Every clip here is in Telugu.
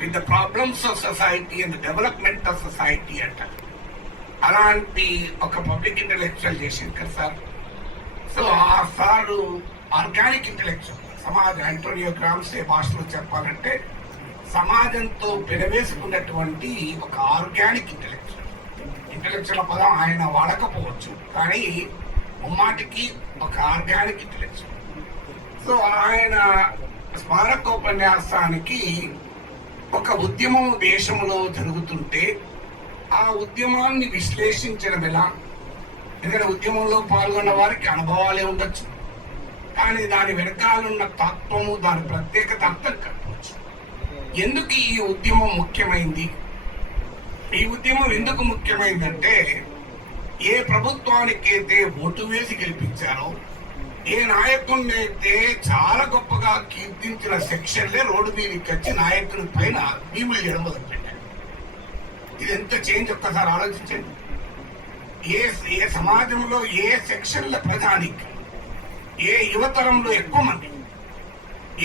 With the problems of society and the development of society అంటారు. అలాంటి ఒక public intellectual Jayashankar sir. So ఆ సారు ఆర్గానిక్ ఇంటలెక్చువల్, సమాజం ఆంటోనియో గ్రామ్సే భాషలో చెప్పాలంటే సమాజంతో పెనవేసుకున్నటువంటి ఒక ఆర్గానిక్ ఇంటలెక్చువల్ పదం ఆయన వాడకపోవచ్చు, కానీ ముమ్మాటికి ఒక ఆర్గానిక్ ఇంటలెక్చువల్. సో ఆయన స్మారకోపన్యాసానికి ఒక ఉద్యమం దేశంలో జరుగుతుంటే ఆ ఉద్యమాన్ని విశ్లేషించడం ఎలా, ఎందుకంటే ఉద్యమంలో పాల్గొన్న వారికి అనుభవాలే ఉండొచ్చు, కానీ దాని వెనకాలన్న తత్వము, దాని ప్రత్యేకత అర్థం కావచ్చు. ఎందుకు ఈ ఉద్యమం ముఖ్యమైంది? ఈ ఉద్యమం ఎందుకు ముఖ్యమైందంటే ఏ ప్రభుత్వానికైతే ఓటు వేసి గెలిపించారో, ఏ నాయకుడిని అయితే చాలా గొప్పగా కీర్తించిన సెక్షన్లే రోడ్డు మీదకి వచ్చి నాయకుని పైన భీములు చేయడం మొదలుపెట్టారు. ఇది ఎంత చేంజ్ ఒక్కసారి ఆలోచించండి. ఏ సమాజంలో ఏ సెక్షన్ల ప్రజానికి, ఏ యువతరంలో ఎక్కువ మంది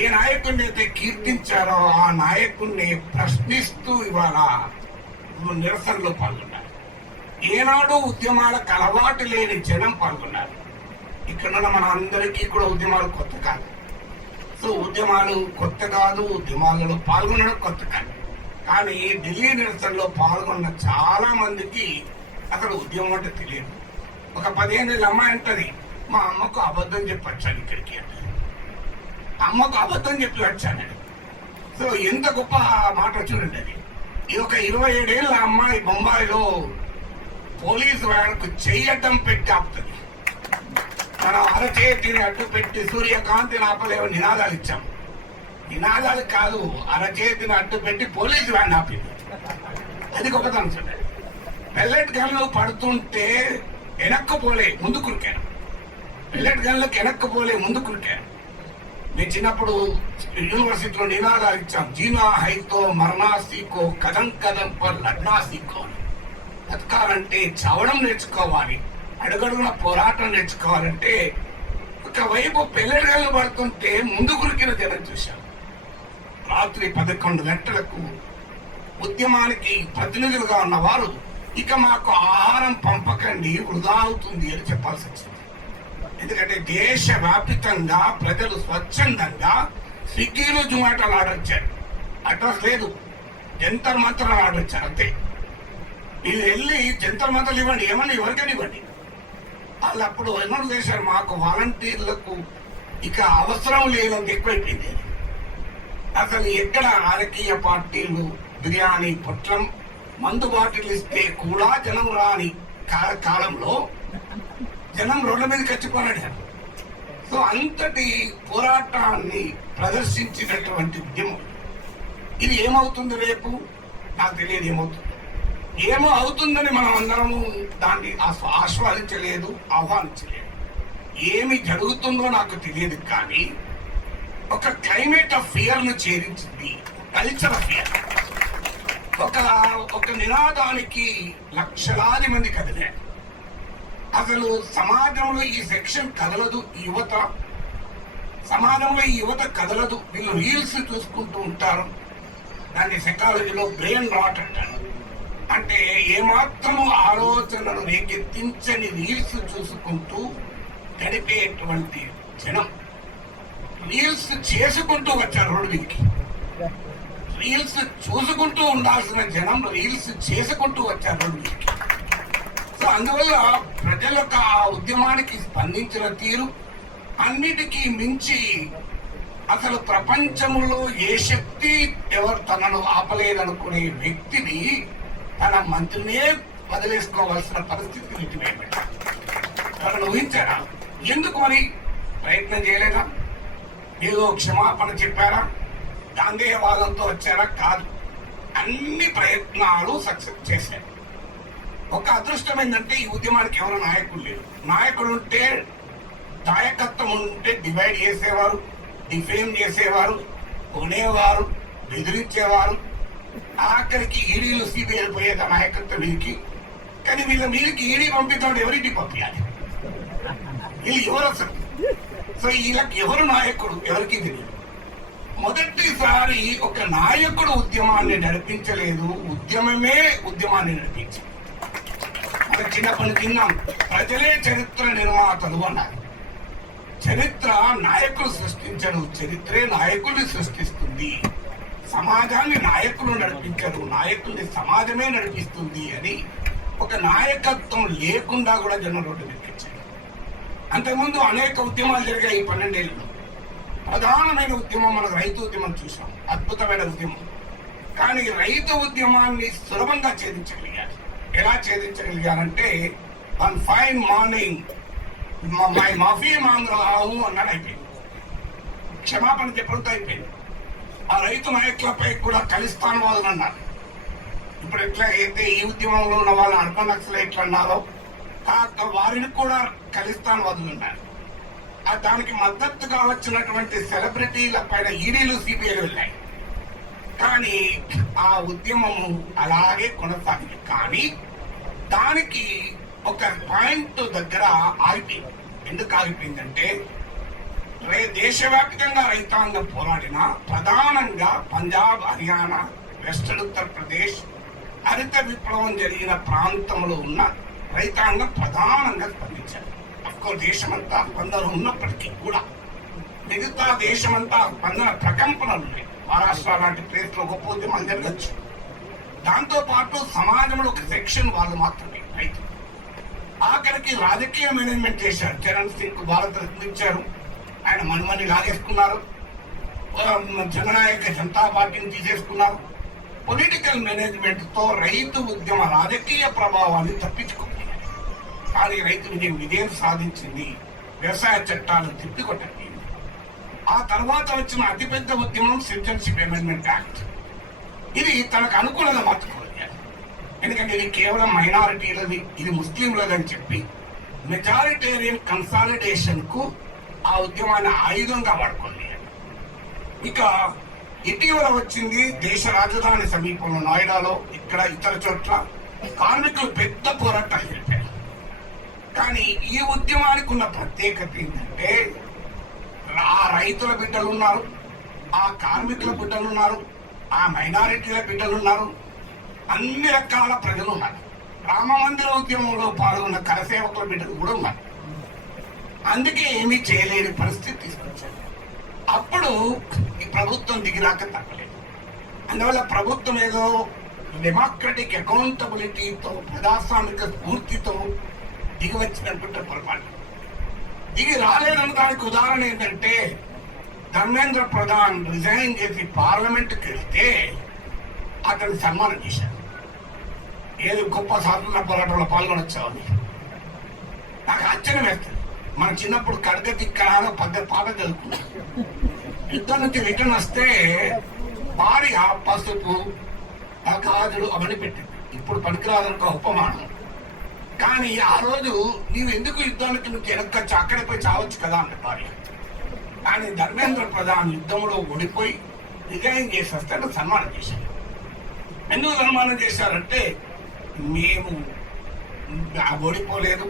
ఏ నాయకుడిని అయితే కీర్తించారో ఆ నాయకుడిని ప్రశ్నిస్తూ ఇవాళ నిరసనలో పాల్గొన్నారు. ఏనాడు ఉద్యమాలకు అలవాటు లేని జనం పాల్గొన్నారు. ఇక్కడ మన అందరికీ కూడా ఉద్యమాలు కొత్త కాదు. సో ఉద్యమాలు కొత్త కాదు, ఉద్యమాలలో పాల్గొనడం కొత్త కాదు. కానీ ఢిల్లీ నిరసనలో పాల్గొన్న చాలా మందికి అసలు ఉద్యమం అంటే తెలియదు. ఒక 15 ఏళ్ళ అమ్మాయి అంటది, మా అమ్మకు అబద్ధం చెప్పి వచ్చాను ఇక్కడికి అంటే, అమ్మకు అబద్ధం చెప్పి వచ్చానని. సో ఎంత గొప్ప మాట చూడండి అది. ఇది ఒక 27 ఏళ్ళ అమ్మాయి బొంబాయిలో పోలీసు వ్యాన్కు చెయ్యటం పెట్టి ఆపుతుంది. మనం అరచేతిని అడ్డు పెట్టి సూర్యకాంతిని ఆపలేవని నినాదాలు ఇచ్చాం. నినాదాలు కాదు, అరచేతిని అడ్డు పెట్టి పోలీసు వ్యాన్ ఆపింది. అది గొప్పతనం చూడండి. పెల్లెట్ గన్లు పడుతుంటే వెనక్కపోలే ముందు కురికాను. పెల్లెట్ గన్లకు వెనక్కపోలే ముందు కురికాను. నేను చిన్నప్పుడు యూనివర్సిటీలో నినాదాలు ఇచ్చాం. జీనా హైతో మరణా సీకో, కదం కదం పర్ లడ్నా సీకో. బతకాలంటే చవడం నేర్చుకోవాలి, అడుగడుగున పోరాటం నేర్చుకోవాలంటే. ఒకవైపు పెల్లెట్ గన్లు పడుతుంటే ముందు కురికిన జనం చూశాం. రాత్రి 11 గంటలకు ఉద్యమానికి ప్రతినిధులుగా ఉన్నవారు ఇక మాకు ఆహారం పంపకండి, వృధా అవుతుంది అని చెప్పాల్సి వచ్చింది. ఎందుకంటే దేశవ్యాప్తంగా ప్రజలు స్వచ్ఛందంగా స్విగ్గీలో జొమాటోలు ఆర్డర్ ఇచ్చారు. అడ్రస్ లేదు, జంతర్ మంతర్లు ఆర్డర్ ఇచ్చారు అంతే. వీళ్ళు వెళ్ళి జంతర్ మంతర్లు ఇవ్వండి, ఏమన్నా ఎవరికైనా ఇవ్వండి. వాళ్ళు అప్పుడు ఎన్నో చేశారు, మాకు వాలంటీర్లకు ఇక అవసరం లేనంత ఎక్కువైపోయింది. అసలు ఎక్కడ రాజకీయ పార్టీలు బిర్యానీ పొట్లం మందు బాటిల్ ఇస్తే కూడా జనం రాని కాలంలో జనం రోడ్ల మీద కచ్చిపోరాడారు. సో అంతటి పోరాటాన్ని ప్రదర్శించినటువంటి ఉద్యమం ఇది. ఏమవుతుంది రేపు నాకు తెలియదు. ఏమో అవుతుందని మనం అందరము దాన్ని ఆస్వాదించలేదు, ఆహ్వానించలేదు. ఏమి జరుగుతుందో నాకు తెలియదు, కానీ ఒక క్లైమేట్ ఆఫ్ ఫియర్ ను చేరించింది, కల్చర్ ఆఫ్ ఫియర్. ఒక నినాదానికి లక్షలాది మంది కదిలారు. అసలు సమాజంలో ఈ సెక్షన్ కదలదు, ఈ యువత సమాజంలో ఈ యువత కదలదు. వీళ్ళు రీల్స్ చూసుకుంటూ ఉంటారు. దాన్ని సైకాలజీలో బ్రెయిన్ రాట్ అంటారు. అంటే ఏమాత్రము ఆలోచనను రేకెత్తించని రీల్స్ చూసుకుంటూ గడిపేటువంటి జనం రీల్స్ చేసుకుంటూ వచ్చారు రోడ్డు మీదకి. రీల్స్ చూసుకుంటూ ఉండాల్సిన జనం రీల్స్ చేసుకుంటూ వచ్చారు రోడ్డు మీదకి. సో అందువల్ల ప్రజలకు ఆ ఉద్యమానికి స్పందించిన తీరు అన్నిటికీ మించి అసలు ప్రపంచంలో ఏ శక్తి ఎవరు తనను ఆపలేదనుకునే వ్యక్తిని తన మంత్రినే వదిలేసుకోవాల్సిన పరిస్థితికి నెట్టివేయబడ్డారు. తనను ఊహించారా? ఎందుకు మరి ప్రయత్నం చేయలేదా? ఏదో క్షమాపణ చెప్పారా? గాంధేయవాదంతో వచ్చారా? కాదు. అన్ని ప్రయత్నాలు సక్సెస్ చేశారు. ఒక అదృష్టం ఏంటంటే ఈ ఉద్యమానికి ఎవరు నాయకులు లేరు. నాయకుడు ఉంటే, నాయకత్వం ఉంటే డివైడ్ చేసేవారు, డిఫేమ్ చేసేవారు, కొనేవారు, బెదిరించేవారు. ఆఖరికి ఈడీలు సిబిఐలు పోయేది నాయకత్వం వీరికి. కానీ వీళ్ళ మీదకి ఈడీ పంపిస్తాడు, ఎవరికి పంపించాలి? వీళ్ళు ఎవరు అసలు? సో వీళ్ళకి ఎవరు నాయకుడు ఎవరికి తెలియదు. మొదటిసారి ఒక నాయకుడు ఉద్యమాన్ని నడిపించలేదు, ఉద్యమమే ఉద్యమాన్ని నడిపించింది. మన చిన్నప్పటి తిన్నాం, ప్రజలే చరిత్ర నిర్మాతలు అన్నారు. చరిత్ర నాయకులు సృష్టించరు, చరిత్రే నాయకుల్ని సృష్టిస్తుంది. సమాజాన్ని నాయకులు నడిపించరు, నాయకుల్ని సమాజమే నడిపిస్తుంది అని ఒక నాయకత్వం లేకుండా కూడా జనం రోడ్డు ఎక్కించారు. అంతకుముందు అనేక ఉద్యమాలు జరిగాయి ఈ 12 ఏళ్ళలో. ప్రధానమైన ఉద్యమం మనకు రైతు ఉద్యమం చూసాం, అద్భుతమైన ఉద్యమం. కానీ రైతు ఉద్యమాన్ని సులభంగా ఛేదించగలిగారు. ఎలా ఛేదించగలిగారంటే, వన్ ఫైన్ మార్నింగ్ మై మాఫీ మాంగ్రావు అన్నాడు, అయిపోయింది. క్షమాపణ చెప్పడంతో అయిపోయింది. ఆ రైతు నాయకులపై కూడా ఖలిస్తాన్ వాదులు అన్నారు. ఇప్పుడు ఎట్లా అయితే ఈ ఉద్యమంలో ఉన్న వాళ్ళ అర్బన్ నక్సలైట్లు అన్నారో వారిని కూడా ఖలిస్తాన్ వాదులు ఉన్నారు. దానికి మద్దతుగా వచ్చినటువంటి సెలబ్రిటీల పైన ఈడీలు సిబిఐలు వెళ్ళాయి. కానీ ఆ ఉద్యమము అలాగే కొనసాగింది. కానీ దానికి ఒక పాయింట్ దగ్గర ఆగిపోయింది. ఎందుకు ఆగిపోయిందంటే, దేశవ్యాప్తంగా రైతాంగం పోరాడిన ప్రధానంగా పంజాబ్, హర్యానా, వెస్టర్న్ ఉత్తరప్రదేశ్ హరిత విప్లవం జరిగిన ప్రాంతంలో ఉన్న రైతాంగం ప్రధానంగా స్పందించారు. దేశమంతా స్పందన ఉన్నప్పటికీ కూడా మిగతా దేశమంతా స్పందన ప్రకంపనలు ఉన్నాయి. మహారాష్ట్ర లాంటి ప్లేస్ లో గొప్ప ఉద్యమాలు జరగచ్చు. దాంతో పాటు సమాజంలో ఒక సెక్షన్ వాళ్ళు మాత్రమే రైతులు. ఆఖరికి రాజకీయ మేనేజ్మెంట్ చేశారు. చరణ్ సింగ్ కు భారతరత్న ఇచ్చారు, ఆయన మనుమని లాగేసుకున్నారు. జననాయక జనతా పార్టీని తీసేసుకున్నారు. పొలిటికల్ మేనేజ్మెంట్ తో రైతు ఉద్యమ రాజకీయ ప్రభావాన్ని తప్పించుకున్నారు. కానీ రైతు విజయం సాధించింది. వ్యవసాయ చట్టాలు తిప్పికొట్టండి. ఆ తర్వాత వచ్చిన అతిపెద్ద ఉద్యమం సిటిజన్షిప్ అమెండ్మెంట్ యాక్ట్. ఇది తనకు అనుకూలంగా మార్చుకోలేదు. ఎందుకంటే ఇది కేవలం మైనారిటీలది, ఇది ముస్లింలదని చెప్పి మెజారిటేరియన్ కన్సాలిడేషన్ కు ఆ ఉద్యమాన్ని ఆయుధంగా వాడుకోలేదు. ఇక ఇటీవల వచ్చింది, దేశ రాజధాని సమీపంలో నోయిడాలో, ఇక్కడ ఇతర చోట్ల కార్మికులు పెద్ద పోరాటాలు జరిపారు. కానీ ఈ ఉద్యమానికి ఉన్న ప్రత్యేకత ఏంటంటే, ఆ రైతుల బిడ్డలు ఉన్నారు, ఆ కార్మికుల బిడ్డలు ఉన్నారు, ఆ మైనారిటీల బిడ్డలు ఉన్నారు, అన్ని రకాల ప్రజలు ఉన్నారు. రామ మందిర ఉద్యమంలో పాల్గొన్న కరసేవకుల బిడ్డలు కూడా ఉన్నారు. అందుకే ఏమీ చేయలేని పరిస్థితి తీసుకొచ్చారు. అప్పుడు ఈ ప్రభుత్వం దిగిరాక తప్పలేదు. అందువల్ల ప్రభుత్వం ఏదో డెమోక్రటిక్ అకౌంటబిలిటీతో, ప్రజాస్వామిక స్ఫూర్తితో దిగి వచ్చినటువంటి పొరపాటు. దిగి రాలేదనడానికి ఉదాహరణ ఏంటంటే, ధర్మేంద్ర ప్రధాన్ రిజైన్ చేసి పార్లమెంట్కి వెళ్తే అతన్ని సన్మానం చేశారు. ఏది గొప్ప స్వాతంత్ర పోరాటంలో పాల్గొనొచ్చావని నాకు ఆశ్చర్యం వేస్తుంది. మన చిన్నప్పుడు కడగ తిక్కరాలో పాట చదువుకున్నాం. యుద్ధం నుంచి రిటర్న్ వస్తే భార్య పసుపు, గాజులు అవన్నీ పెట్టింది. ఇప్పుడు పనికిరాదనుకో ఉపమానం. కానీ ఆ రోజు నీవు ఎందుకు యుద్ధానికి నువ్వు వెనక్కొచ్చి అక్కడే పోయి చావచ్చు కదా అంటే భార్య. కానీ ధర్మేంద్ర ప్రధాన్ యుద్ధంలో ఓడిపోయి రిజైన్ చేసి వస్తే సన్మానం చేశారు. ఎందుకు సన్మానం చేశారంటే, మేము ఓడిపోలేదు,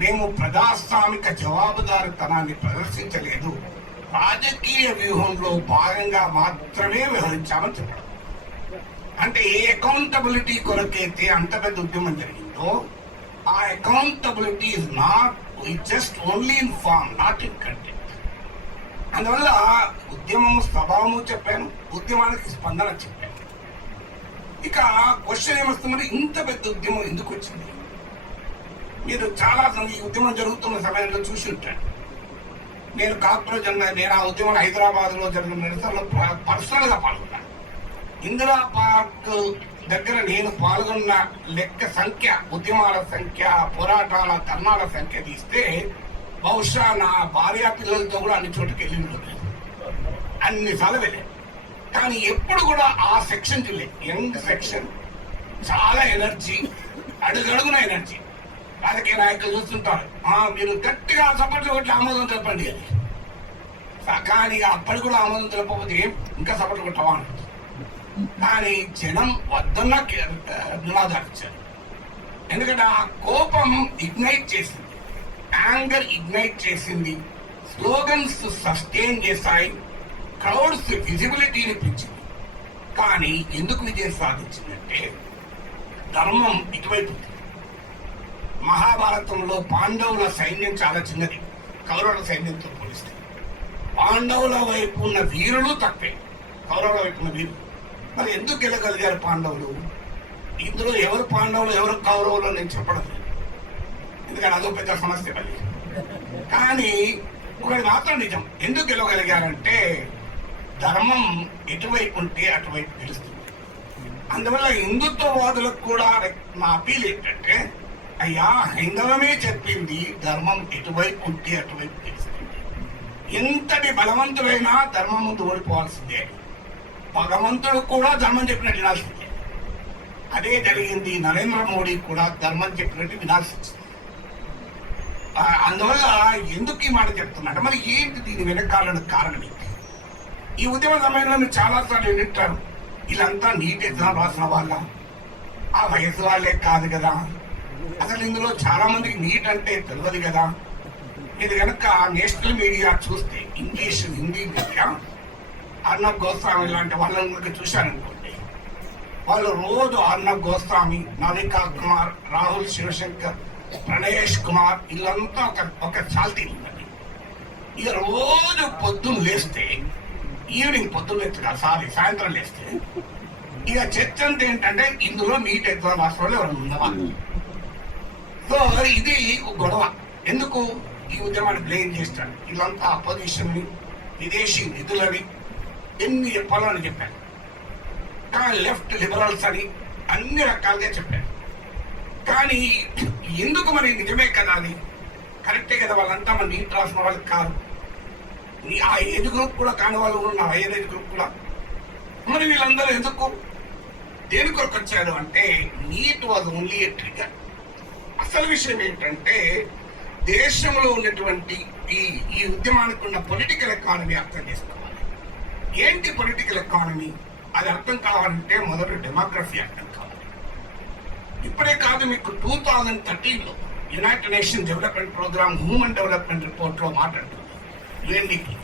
మేము ప్రజాస్వామిక జవాబుదారితనాన్ని ప్రదర్శించలేదు, రాజకీయ వ్యూహంలో భాగంగా మాత్రమే వ్యవహరించామని చెప్పారు. అంటే ఏ అకౌంటబిలిటీ కొరకైతే అంత పెద్ద ఉద్యమం జరిగిందో, ఆ accountability is not, just only in form, not in content. అందువల్ల ఉద్యమం స్వభావము చెప్పాను, ఉద్యమానికి స్పందన చెప్పాను. ఇక క్వశ్చన్ ఏమొస్తుందంటే, ఇంత పెద్ద ఉద్యమం ఎందుకు వచ్చింది? మీరు చాలా ఈ ఉద్యమం జరుగుతున్న సమయంలో చూసి ఉంటాను. నేను నేను ఆ ఉద్యమం హైదరాబాద్ లో జరిగిన నిరసనలో పర్సనల్ గా పాల్గొన్నాను. ఇందిరా పార్క్ దగ్గర నేను పాల్గొన్న లెక్క సంఖ్య, ఉద్యమాల సంఖ్య, పోరాటాల ధర్నాల సంఖ్య తీస్తే బహుశా నా భార్య పిల్లలతో కూడా అన్ని చోటుకి వెళ్ళి ఉంటుంది. అన్నిసార్లు వెళ్ళాను. కానీ ఎప్పుడు కూడా ఆ సెక్షన్ చూడలేదు. యంగ్ సెక్షన్, చాలా ఎనర్జీ, అడుగడుగున ఎనర్జీ. రాజకీయ నాయకులు చూస్తుంటారు, మీరు గట్టిగా సపోర్ట్లు కొట్టి ఆమోదం తెలపండి అని. కానీ అప్పటి కూడా ఆమోదం తెలపకపోతే ఇంకా సపోర్ట్లు కొట్టవా అంటుంది. కానీ జనం వద్దన్న నినాదాలు ఇచ్చారు. ఎందుకంటే ఆ కోపం ఇగ్నైట్ చేసింది, యాంగర్ ఇగ్నైట్ చేసింది, స్లోగన్స్ సస్టైన్ చేశాయి. క్రౌడ్స్ విజిబిలిటీని పెంచింది. కానీ ఎందుకు విజయం సాధించిందంటే ధర్మం ఇటువైపు ఉంది. మహాభారతంలో పాండవుల సైన్యం చాలా చిన్నది కౌరవుల సైన్యంతో పోలిస్తే. పాండవుల వైపు ఉన్న వీరులు తక్కువే కౌరవుల వైపు ఉన్న వీరులు. మరి ఎందుకు గెలగలిగారు పాండవులు? ఇందులో ఎవరు పాండవులు ఎవరు కౌరవులు నేను చెప్పడం లేదు, ఎందుకంటే అదో పెద్ద సమస్య మళ్ళీ. కానీ ఒకటి మాత్రం నిజం, ఎందుకు గెలవగలిగారంటే ధర్మం ఎటువైపు ఉంటే అటువైపు గెలుస్తుంది. అందువల్ల హిందుత్వవాదులకు కూడా నా అపీల్ ఏంటంటే, అయ్యా హైందవమే చెప్పింది ధర్మం ఎటువైపు ఉంటే అటువైపు గెలుస్తుంది. ఎంతటి బలవంతుడైనా ధర్మం ముందు ఓడిపోవాల్సిందే. భగవంతుడు కూడా ధర్మం చెప్పినట్టు వినాల్సిందే. అదే జరిగింది. నరేంద్ర మోడీ కూడా ధర్మం చెప్పినట్టు వినాల్సింది. అందువల్ల ఎందుకు ఈ మాట చెప్తున్నట్టు, మరి ఏంటి దీని వెనకాలని కారణం ఏంటి? ఈ ఉద్యమ సమయంలో మీరు చాలాసార్లు వింటారు, వీళ్ళంతా నీట్ ఎగ్జామ్ రాసిన వాళ్ళ, ఆ వయసు వాళ్ళే కాదు కదా, అసలు ఇందులో చాలా మందికి నీట్ అంటే తెలియదు కదా. ఇది కనుక నేషనల్ మీడియా చూస్తే, ఇంగ్లీష్ హిందీ మీడియా, అర్నబ్ గోస్వామి లాంటి వాళ్ళని చూశారనుకోండి, వాళ్ళు రోజు అర్నబ్ గోస్వామి, నవికా కుమార్, రాహుల్ శివశంకర్, ప్రణయేష్ కుమార్, వీళ్ళంతా ఒక చాల్తీ ఉన్నది. ఇక రోజు పొద్దున్న లేస్తే, ఈవినింగ్ పొద్దున్న లేస్తే సాయంత్రం లేస్తే ఇక చర్చ అంతా ఏంటంటే ఇందులో నీట్ ఎగ్జామ్ రాసిన వాళ్ళు ఎవరు ఉన్నవా. సో ఇది గొడవ. ఎందుకు ఈ ఉద్యమాన్ని బ్లేమ్ చేస్తాడు? వీళ్ళంతా అపోజిషన్ ని, విదేశీ నిధులని ఎన్ని చెప్పాలో అని చెప్పారు. కానీ లెఫ్ట్ లిబరల్స్ అని అన్ని రకాలుగా చెప్పారు. కానీ ఎందుకు మరి నిజమే కదా, అది కరెక్టే కదా, వాళ్ళంతా మన నీట్ రాసిన వాళ్ళు కాదు, ఆ ఏజ్ గ్రూప్ కూడా కాని వాళ్ళు ఉన్నారు, హైయర్ ఏజ్ గ్రూప్ కూడా. మరి వీళ్ళందరూ ఎందుకు దేని కొరకు వచ్చారు అంటే, NEET was only a trigger. అసలు విషయం ఏంటంటే, దేశంలో ఉన్నటువంటి ఈ ఉద్యమానికి ఉన్న పొలిటికల్ ఎకానమీ అర్థం చేసుకోవాలి. ఏంటి పొలిటికల్ ఎకానమీ? అది అర్థం కావాలంటే మొదటి డెమోగ్రఫీ అర్థం కావాలి. ఇప్పుడే కాదు, మీకు 2013లో United Nation Development Programme Human Development Report లో మాట్లాడుతుంది. యుఎన్డిపి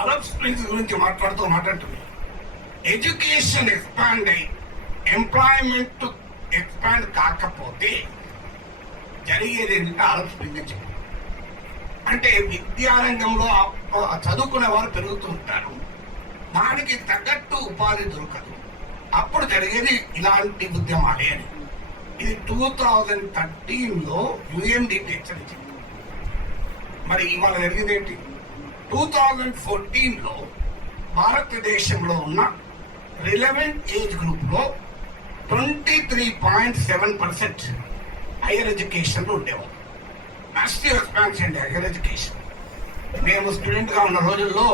అరబ్ స్ప్రింగ్స్ గురించి మాట్లాడుతుంది. ఎడ్యుకేషన్ ఎక్స్పాండ్ అయ్యి ఎంప్లాయ్మెంట్ ఎక్స్పాండ్ కాకపోతే జరిగేది ఏంటంటే అరబ్ స్ప్రింగ్ అని చెప్పి, అంటే విద్యారంగంలో చదువుకునే వారు పెరుగుతూ ఉంటారు, దానికి తగ్గట్టు ఉపాధి దొరకదు, అప్పుడు జరిగేది ఇలాంటి ఉద్యమాలే అని. ఇది 2013లో యుఎన్డిపి హెచ్చరించింది. మరి ఇవాళ జరిగింది ఏంటి? 2014లో భారతదేశంలో ఉన్న రిలవెంట్ ఏజ్ గ్రూప్ లో 23.7% హైయర్ ఎడ్యుకేషన్ లో ఉండేవారు. Massive expansion higher education. మేము స్టూడెంట్ గా ఉన్న రోజుల్లో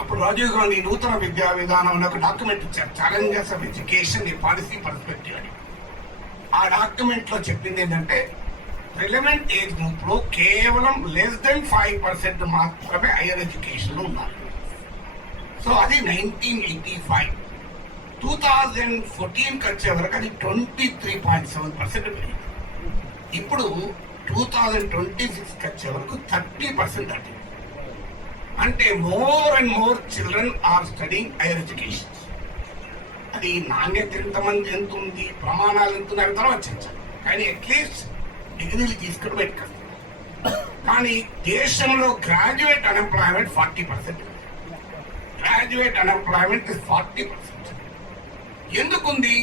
అప్పుడు రాజీవ్ గాంధీ నూతన విద్యా విధానం అనే ఒక డాక్యుమెంట్ ఇచ్చారు, ఛాలెంజెస్ ఆఫ్ ఎడ్యుకేషన్ ఈ పాలసీ పర్స్పెక్టివ్ అని. ఆ డాక్యుమెంట్ లో చెప్పింది ఏంటంటే, రిలవెంట్ ఏజ్ గ్రూప్ లో కేవలం <5% మాత్రమే హైయర్ ఎడ్యుకేషన్ లో ఉన్నారు. సో అది 1985. 2014కి వచ్చే వరకు అది 23.7% పెరిగింది. ఇప్పుడు 2026కి వచ్చే వరకు 30% తగ్గింది. అంటే more and more children are studying higher education. అది నాణ్యత ఎంత ఉంది, ప్రమాణాలు ఎంత ఉన్నాయి తర్వాత చర్చాలి. కానీ అట్లీస్ట్ డిగ్రీలు తీసుకుని పెట్టుకోండి. కానీ దేశంలో గ్రాడ్యుయేట్ అన్ఎంప్లాయ్మెంట్ 40%. Graduate unemployment 40%. ఎందుకుంది?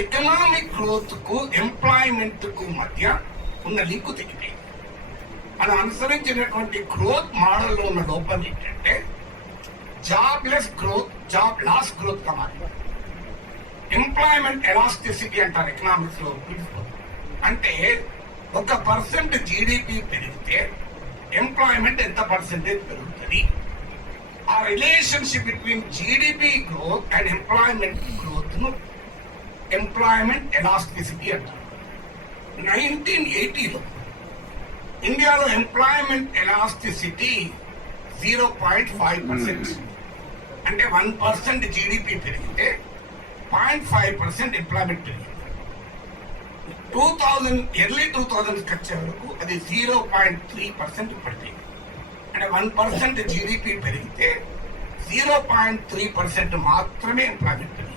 ఎకనామిక్ గ్రోత్ కు ఎంప్లాయ్మెంట్ కు మధ్య ఉన్న లింకు తెగిపోయింది. మనం అనుసరించినటువంటి గ్రోత్ మోడల్లో ఉన్న లోపం ఏంటంటే, job less growth, job loss growth గా మారింది. ఎంప్లాయ్మెంట్ ఎలాస్టిసిటీ అంటారు ఎకనామిక్స్ లో. అంటే 1% జీడిపి పెరిగితే ఎంప్లాయ్మెంట్ ఎంత పర్సెంటేజ్ పెరుగుతుంది. ఆ relationship between GDP growth and employment growth ను ఎంప్లాయ్మెంట్ ఎలాస్టిసిటీ అంటారు. 1980లో ఇండియాలో ఎంప్లాయ్మెంట్ ఎలాస్టిసిటీ 0.5%. అంటే 1% జీడిపి పెరిగితే 0.5% ఎంప్లాయ్మెంట్ పెరిగింది. ఎర్లీ 2000 వచ్చే వరకు అది 0.3% పడిపోయింది. అంటే 1% జీడిపి పెరిగితే 0.3% మాత్రమే ఎంప్లాయ్మెంట్ పెరిగింది.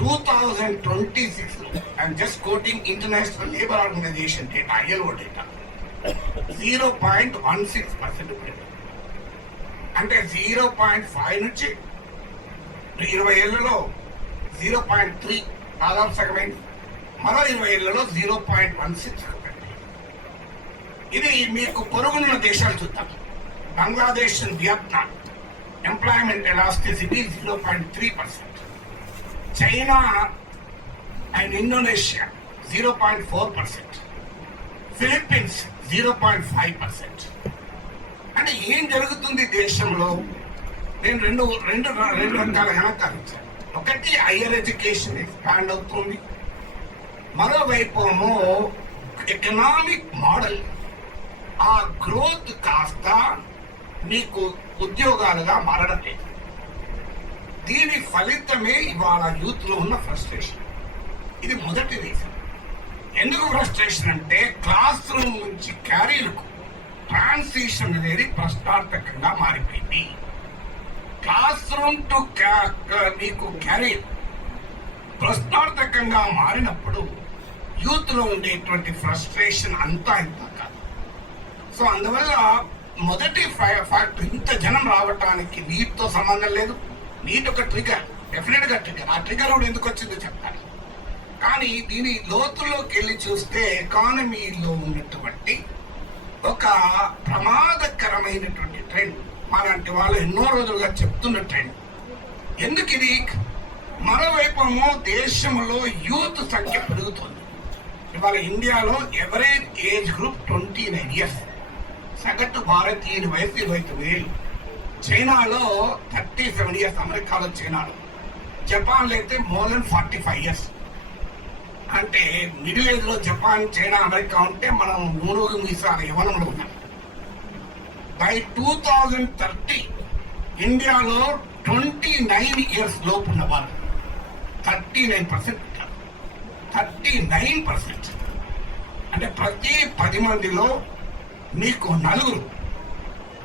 2026 I'm just quoting international labour organisation data, ILO data, 0.16% పెరిగింది. అంటే 0.5 నుంచి 20 ఏళ్లలో 0.3 దాదాపు సగమైంది. మరో 20 ఏళ్లలో 0.16 పెరిగింది. ఇది మీకు పొరుగున్న దేశాలు చూద్దాం. Bangladesh and Vietnam employment elasticity 0.3%. China and Indonesia 0.4%. Philippines 0.5%. అంటే ఏం జరుగుతుంది దేశంలో? నేను రెండు రకాల గణకాలించాను. ఒకటి హైయర్ ఎడ్యుకేషన్ ఎక్స్పాండ్ అవుతుంది, మరోవైపు ఎకనామిక్ మోడల్ ఆ గ్రోత్ కాస్త మీకు ఉద్యోగాలుగా మారడం లేదు. దీని ఫలితమే ఇవాళ యూత్ లో ఉన్న ఫ్రస్ట్రేషన్. ఇది మొదటి రీజన్. ఎందుకు ఫ్రస్ట్రేషన్ అంటే క్లాస్ రూమ్ నుంచి క్యారీలకు ట్రాన్సిషన్ అనేది ప్రశ్నార్థకంగా మారిపోయింది. క్లాస్ రూమ్ టు మీకు క్యారియర్ ప్రశ్నార్థకంగా మారినప్పుడు యూత్ లో ఉండేటువంటి ఫ్రస్ట్రేషన్ అంతా ఇంత కాదు. సో అందువల్ల మొదటి ఫ్యాక్టర్, ఇంత జనం రావటానికి నీట్ తో సంబంధం లేదు. నీట్ ఒక ట్రిగర్, డెఫినెట్ గా ట్రిగర్. ఆ ట్రిగర్ కూడా ఎందుకు వచ్చిందో చెప్తాను. కానీ దీని లోతుల్లోకి వెళ్ళి చూస్తే ఎకానమీలో ఉన్నటువంటి ఒక ప్రమాదకరమైనటువంటి ట్రెండ్, అలాంటి వాళ్ళు ఎన్నో రోజులుగా చెప్తున్న ట్రెండ్. ఎందుకు ఇది? మరోవైపు దేశంలో యూత్ సంఖ్య పెరుగుతుంది. ఇవాళ ఇండియాలో ఎవరేజ్ ఏజ్ గ్రూప్ 29 years, సగటు భారతీయుని వయసు 29 చైనాలో 37 years, అమెరికాలో, చైనాలో. జపాన్లో అయితే మోర్ దెన్ 45 years. అంటే మిడిల్ ఏజ్ లో జపాన్, చైనా, అమెరికా ఉంటే మనం 3 మీసాల యవనంలో ఉన్నాం. బై 2030 ఇండియాలో 29 years లోపు ఉన్న వాళ్ళు 39% ఉంటారు. 39%. అంటే ప్రతి 10 మందిలో మీకు 4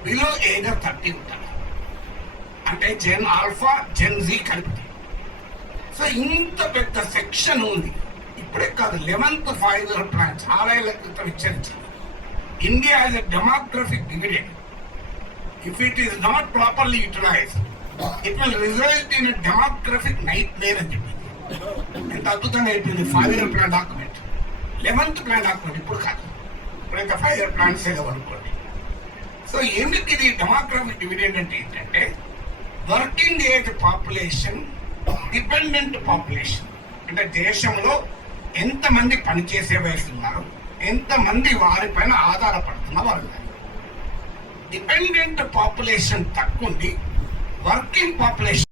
బిలో ఏజ్ 30 ఉంటారు. అంటే జెన్ ఆల్ఫా, జెన్ జీ కలిపి. సో ఇంత పెద్ద సెక్షన్ ఉంది. ఇప్పుడే కాదు, 11th 5-year ప్లాన్ చాలా ఏళ్ల క్రితం హెచ్చరించింది. India has a demographic dividend. If it is not properly utilised, it will result in a demographic nightmare అని చెప్పింది. ఎంత అద్భుతంగా అయిపోయింది 5-year plan document. 11th plan document ఇప్పుడు కాదు, ఇప్పుడైతే 5-year ప్లాన్స్ ఏదో అనుకోండి. సో ఎందుకు ఇది డెమోగ్రఫిక్ డివిడెండ్ అంటే ఏంటంటే working age population, dependent population. అంటే దేశంలో ఎంతమంది పనిచేసే వయసు ఉన్నారు, ఎంతమంది వారిపైన ఆధారపడుతున్న వాళ్ళు. డిపెండెంట్ పాపులేషన్ తక్కువ ఉంది, వర్కింగ్ పాపులేషన్